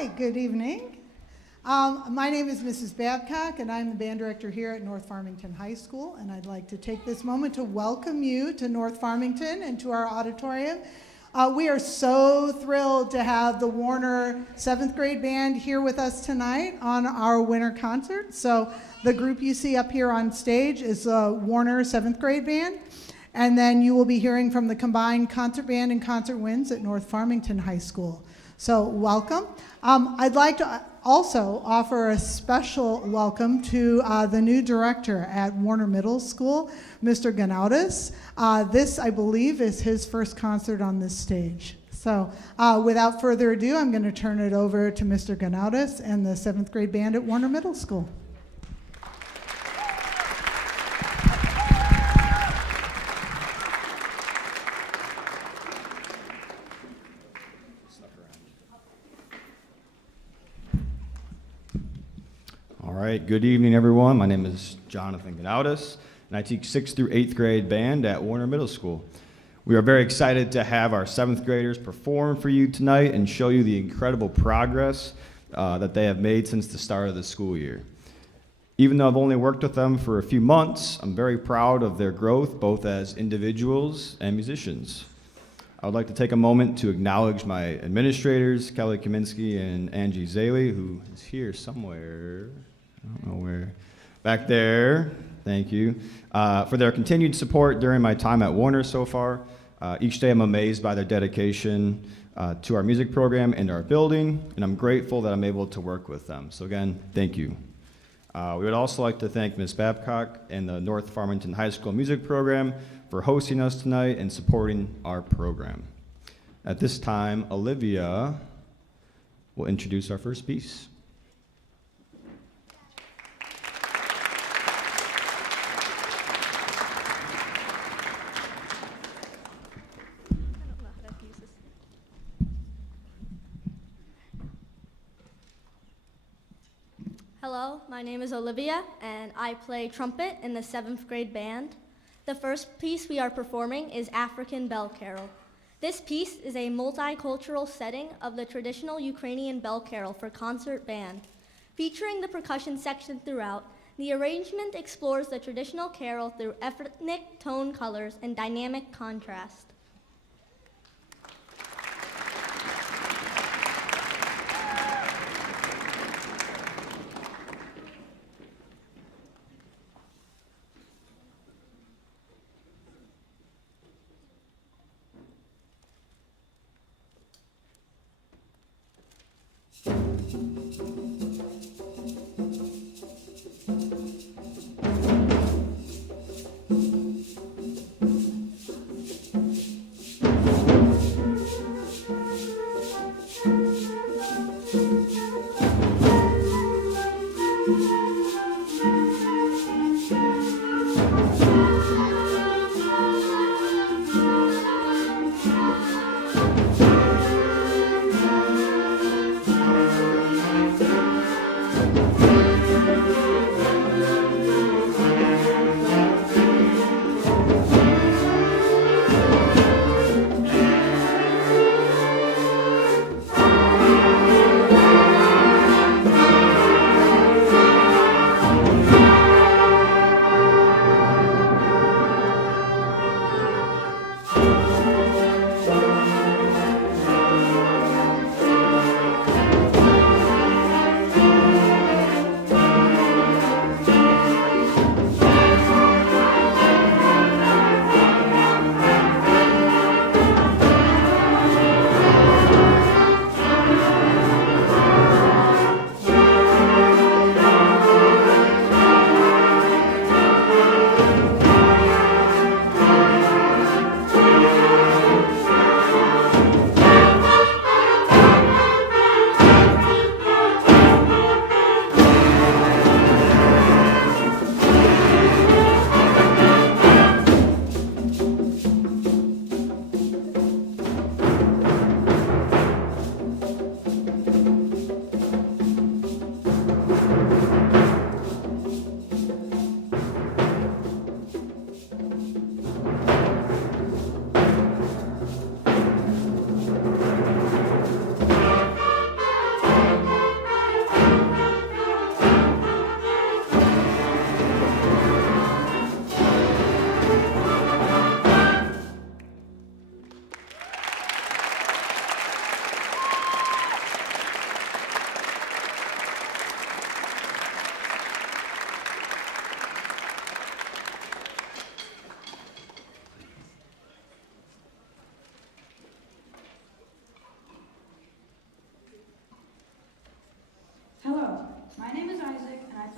Hi, good evening. My name is Mrs. Babcock, and I'm the band director here at North Farmington High School, and I'd like to take this moment to welcome you to North Farmington and to our auditorium. We are so thrilled to have the Warner 7th grade band here with us tonight on our winter concert. So the group you see up here on stage is the Warner 7th grade band, and then you will be hearing from the combined concert band and concert winds at North Farmington High School. So welcome. I'd like to also offer a special welcome to the new director at Warner Middle School, Mr. Ganautis. This, I believe, is his first concert on this stage. So without further ado, I'm going to turn it over to Mr. Ganautis and the 7th grade band at Warner Middle School. All right, good evening, everyone. My name is Jonathan Ganautis, and I teach 6th through 8th grade band at Warner Middle School. We are very excited to have our 7th graders perform for you tonight and show you the incredible progress that they have made since the start of the school year. Even though I've only worked with them for a few months, I'm very proud of their growth, both as individuals and musicians. I would like to take a moment to acknowledge my administrators, Kelly Kaminsky and Angie Zaley, who is here somewhere. I don't know where. Back there. Thank you. For their continued support during my time at Warner so far. Each day I'm amazed by their dedication to our music program and our building, and I'm grateful that I'm able to work with them. So again, thank you. We would also like to thank Ms. Babcock and the North Farmington High School music program for hosting us tonight and supporting our program. At this time, Olivia will introduce our first piece. Hello, my name is Olivia, and I play trumpet in the 7th grade band. The first piece we are performing is African Bell Carol. This piece is a multicultural setting of the traditional Ukrainian bell carol for concert band. Featuring the percussion section throughout, the arrangement explores the traditional carol through ethnic tone colors and dynamic contrast.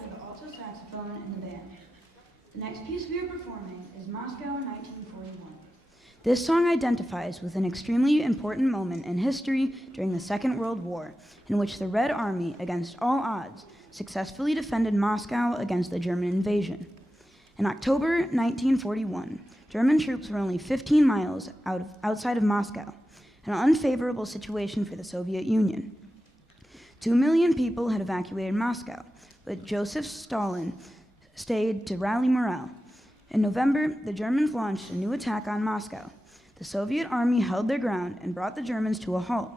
for the alto saxophone in the band. The next piece we are performing is Moscow in 1941. This song identifies with an extremely important moment in history during the Second World War, in which the Red Army, against all odds, successfully defended Moscow against the German invasion. In October 1941, German troops were only 15 miles outside of Moscow, an unfavorable situation for the Soviet Union. 2 million people had evacuated Moscow, but Joseph Stalin stayed to rally morale. In November, the Germans launched a new attack on Moscow. The Soviet army held their ground and brought the Germans to a halt.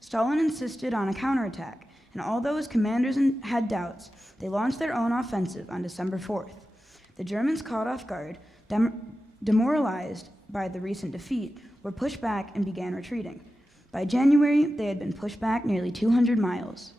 Stalin insisted on a counterattack, and although his commanders had doubts, they launched their own offensive on December 4th. The Germans, caught off guard, demoralized by the recent defeat, were pushed back and began retreating. By January, they had been pushed back nearly 200 miles.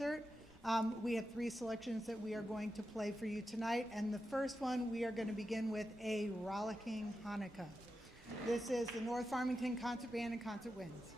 concert. We have 3 selections that we are going to play for you tonight, and the first one we are going to begin with A Rollicking Hanukkah. This is the North Farmington Concert Band and Concert Winds.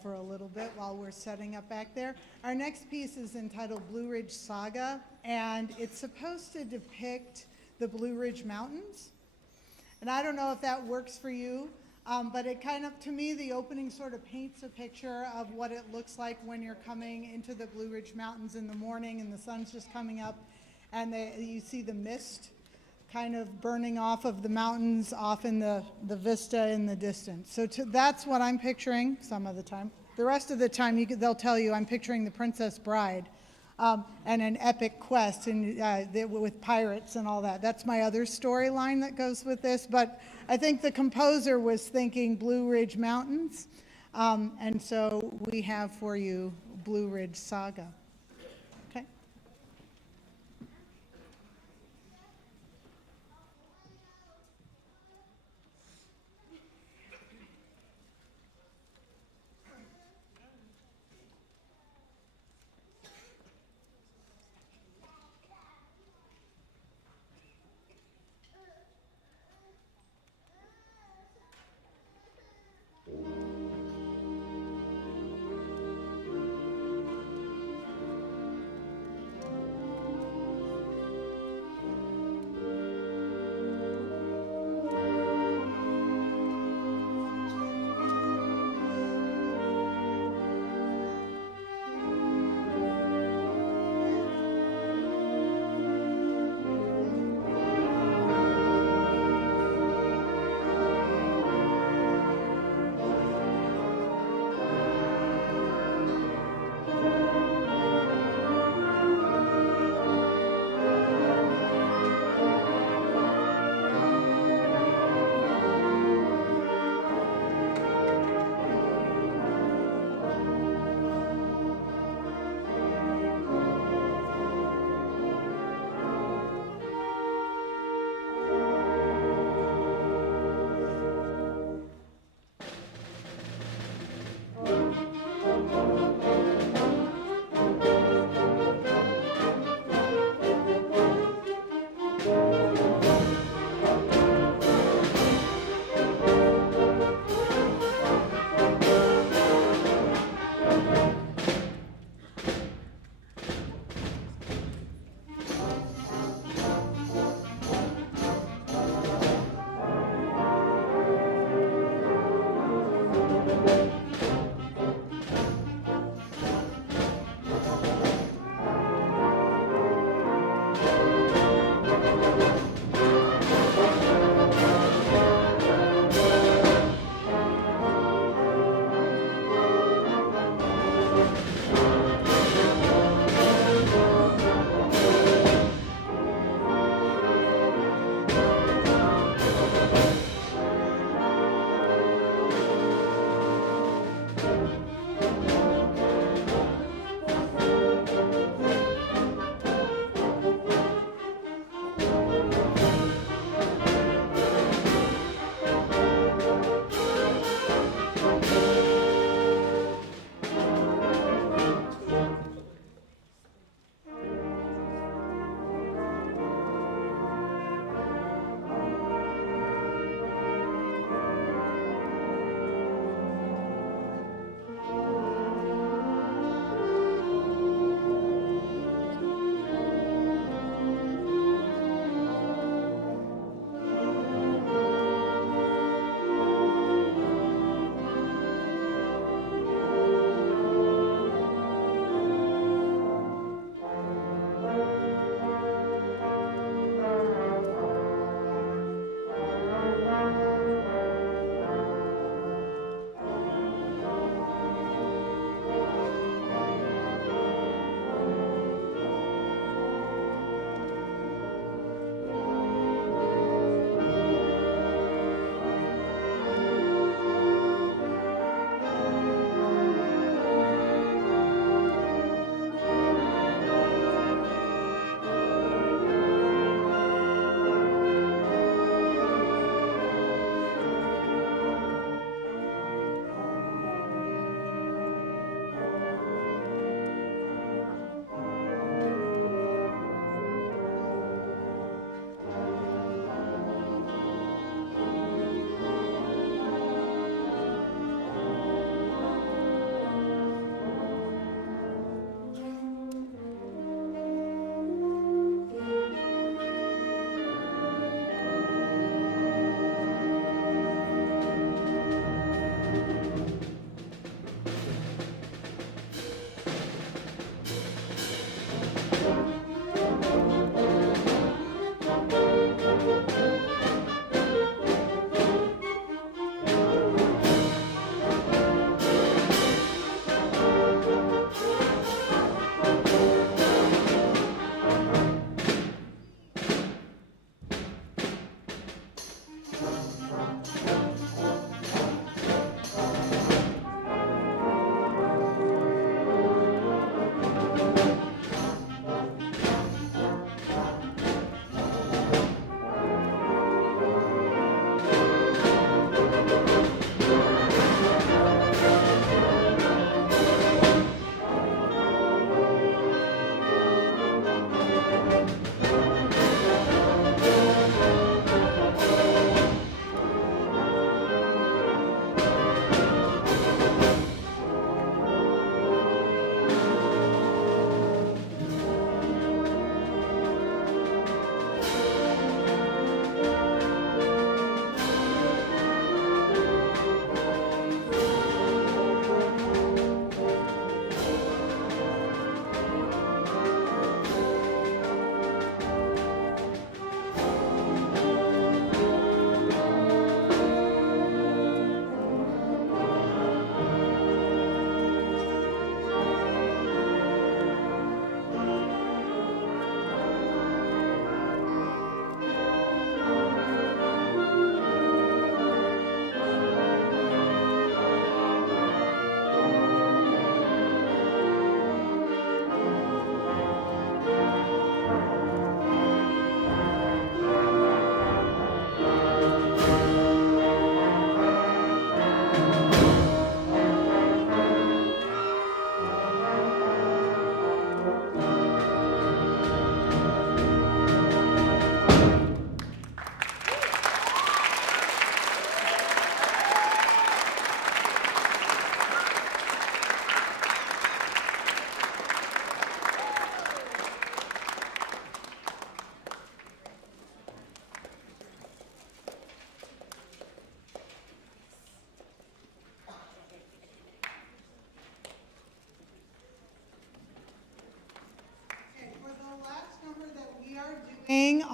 For a little bit while we're setting up back there. Our next piece is entitled Blue Ridge Saga, and it's supposed to depict the Blue Ridge Mountains. And I don't know if that works for you, but it kind of, to me, the opening sort of paints a picture of what it looks like when you're coming into the Blue Ridge Mountains in the morning and the sun's just coming up, and you see the mist kind of burning off of the mountains off in the vista in the distance. So that's what I'm picturing some of the time. The rest of the time, they'll tell you I'm picturing the Princess Bride and an epic quest with pirates and all that. That's my other storyline that goes with this. But I think the composer was thinking Blue Ridge Mountains. And so we have for you Blue Ridge Saga.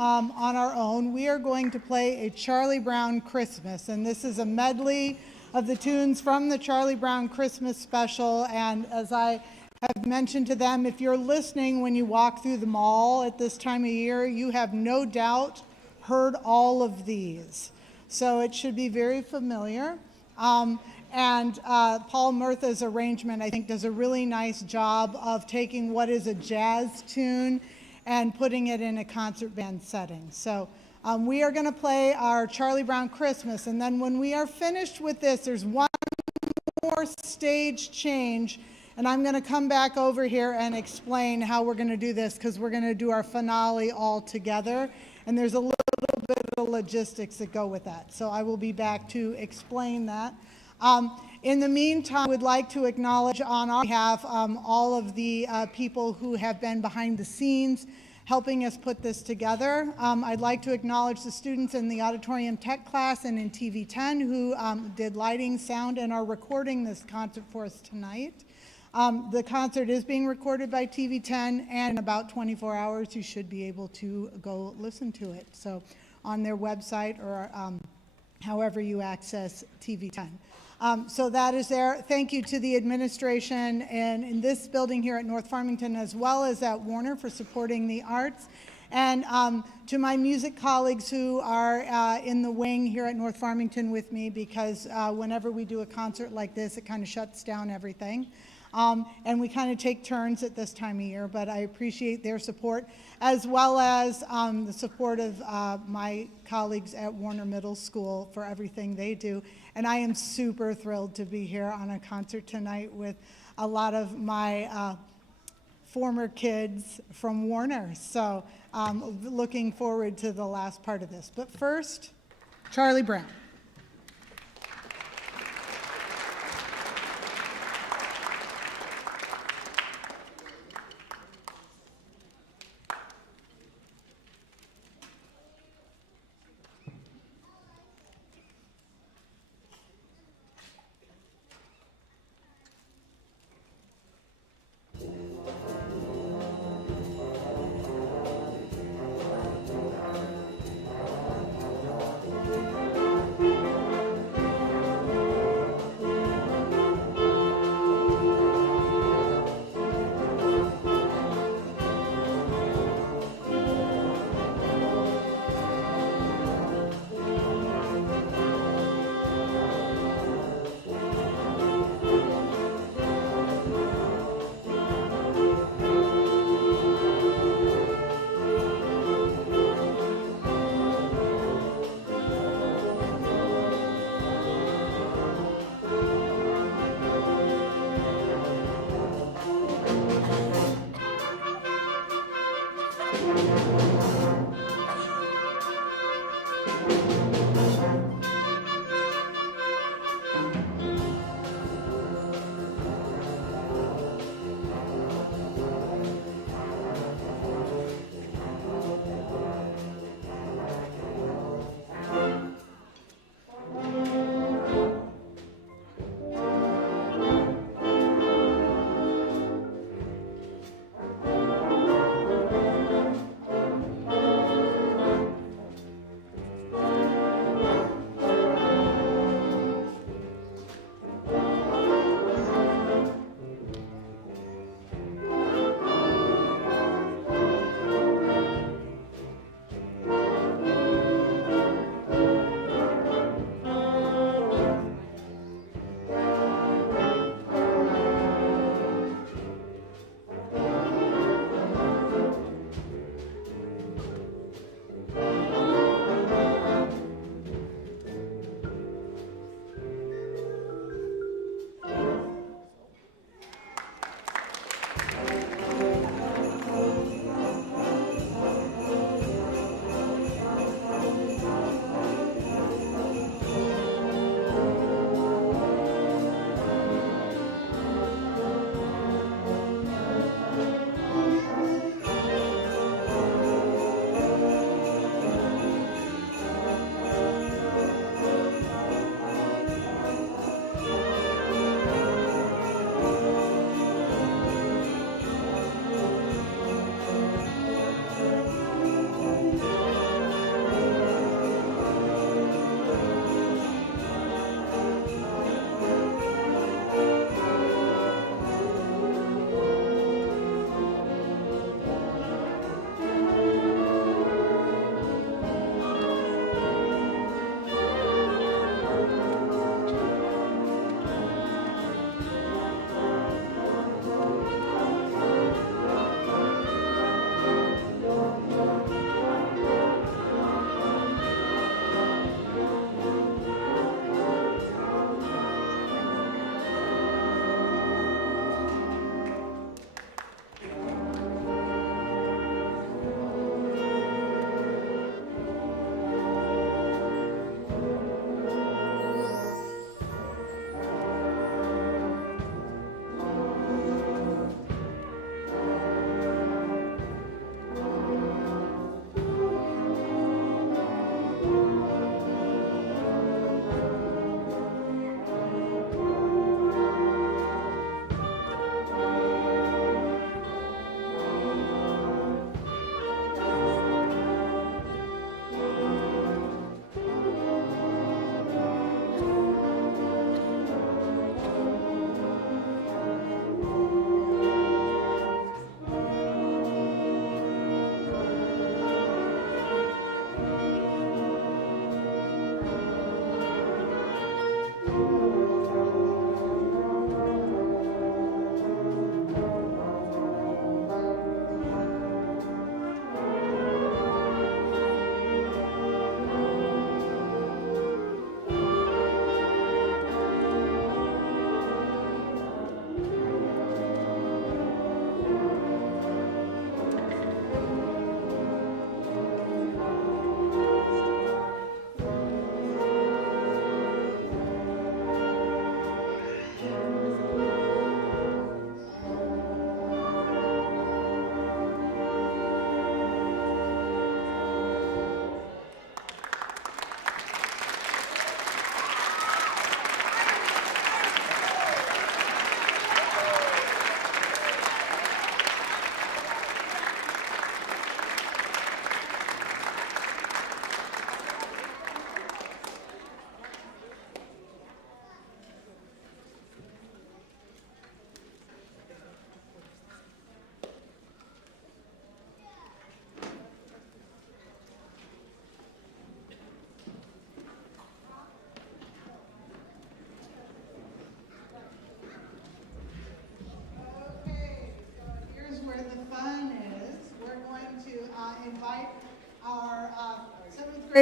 on our own, we are going to play a Charlie Brown Christmas. And this is a medley of the tunes from the Charlie Brown Christmas special. And as I have mentioned to them, if you're listening when you walk through the mall at this time of year, you have no doubt heard all of these. So it should be very familiar. And Paul Murtha's arrangement, I think, does a really nice job of taking what is a jazz tune and putting it in a concert band setting. So we are going to play our Charlie Brown Christmas, and then when we are finished with this, there's one more stage change, and I'm going to come back over here and explain how we're going to do this, because we're going to do our finale all together, and there's a little bit of logistics that go with that. So I will be back to explain that. In the meantime, I would like to acknowledge on our behalf all of the people who have been behind the scenes helping us put this together. I'd like to acknowledge the students in the auditorium tech class and in TV 10 who did lighting, sound, and are recording this concert for us tonight. The concert is being recorded by TV 10, and in about 24 hours you should be able to go listen to it. So on their website or however you access TV 10. So that is there. Thank you to the administration and in this building here at North Farmington, as well as at Warner, for supporting the arts. And to my music colleagues who are in the wing here at North Farmington with me, because whenever we do a concert like this, it kind of shuts down everything. And we kind of take turns at this time of year, but I appreciate their support, as well as the support of my colleagues at Warner Middle School for everything they do. And I am super thrilled to be here on a concert tonight with a lot of my former kids from Warner. So looking forward to the last part of this. But first, Charlie Brown.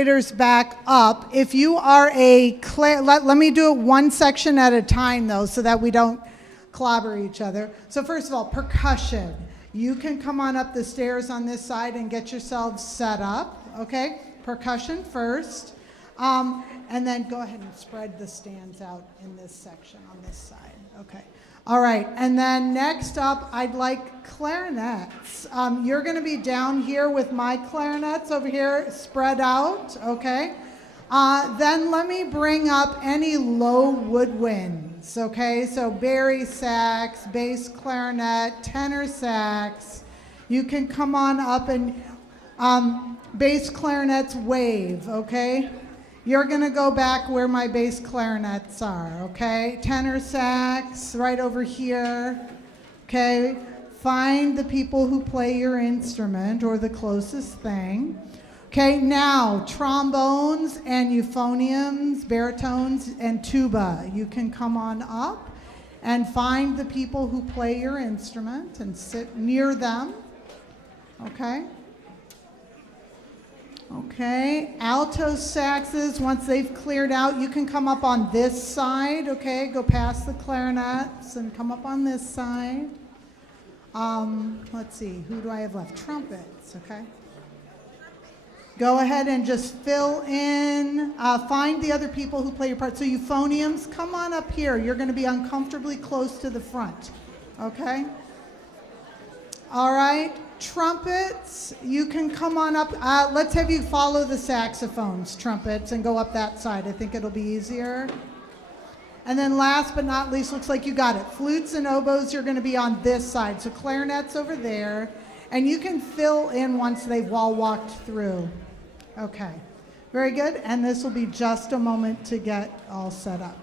graders back up. If you are let me do it one section at a time though, so that we don't clobber each other. So first of all, percussion. You can come on up the stairs on this side and get yourselves set up, okay? Percussion first. And then go ahead and spread the stands out in this section on this side, okay? All right, and then next up, I'd like clarinets. You're gonna be down here with my clarinets over here, spread out, okay? Then let me bring up any low woodwinds, okay? So bari sax, bass clarinet, tenor sax. You can come on up and bass clarinets wave, okay? You're gonna go back where my bass clarinets are, okay? Tenor sax, right over here, okay? Find the people who play your instrument or the closest thing. Okay, now trombones and euphoniums, baritones and tuba. You can come on up and find the people who play your instrument and sit near them, okay? Okay, alto saxes, once they've cleared out, you can come up on this side, okay? Go past the clarinets and come up on this side. Let's see, who do I have left? Trumpets, okay? Go ahead and just fill in, find the other people who play your part. So euphoniums, come on up here. You're gonna be uncomfortably close to the front, okay? All right, trumpets, you can come on up. Let's have you follow the saxophones, trumpets, and go up that side. I think it'll be easier. And then last but not least, looks like you got it. Flutes and oboes, you're gonna be on this side. So clarinets over there. And you can fill in once they've all walked through. Okay, very good. And this will be just a moment to get all set up.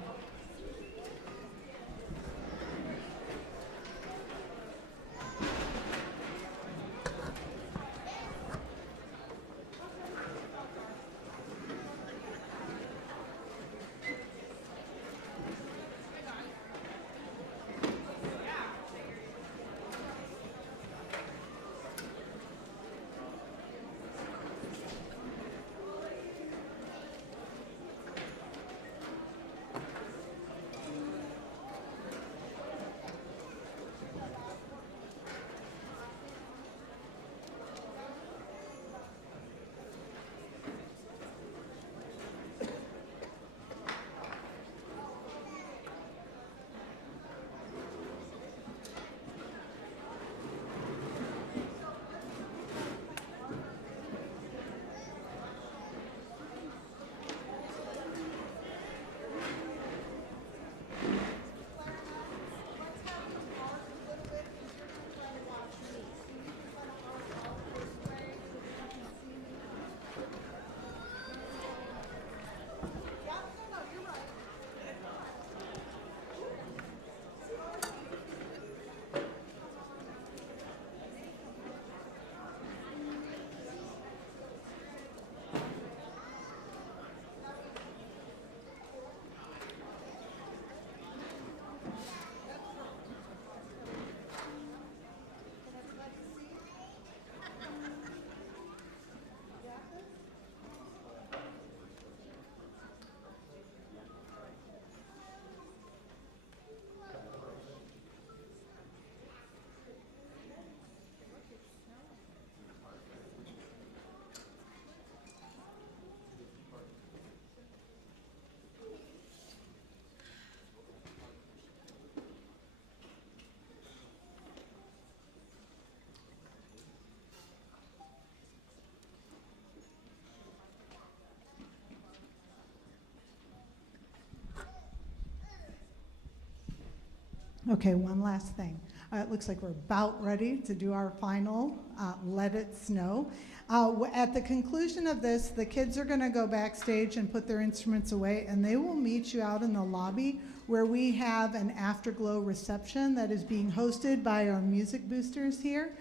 Okay, one last thing. It looks like we're about ready to do our final Let It Snow. At the conclusion of this, the kids are going to go backstage and put their instruments away, and they will meet you out in the lobby where we have an afterglow reception that is being hosted by our music boosters here,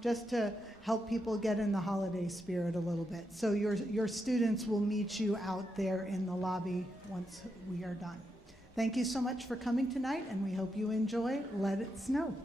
just to help people get in the holiday spirit a little bit. So your students will meet you out there in the lobby once we are done. Thank you so much for coming tonight, and we hope you enjoy Let It Snow.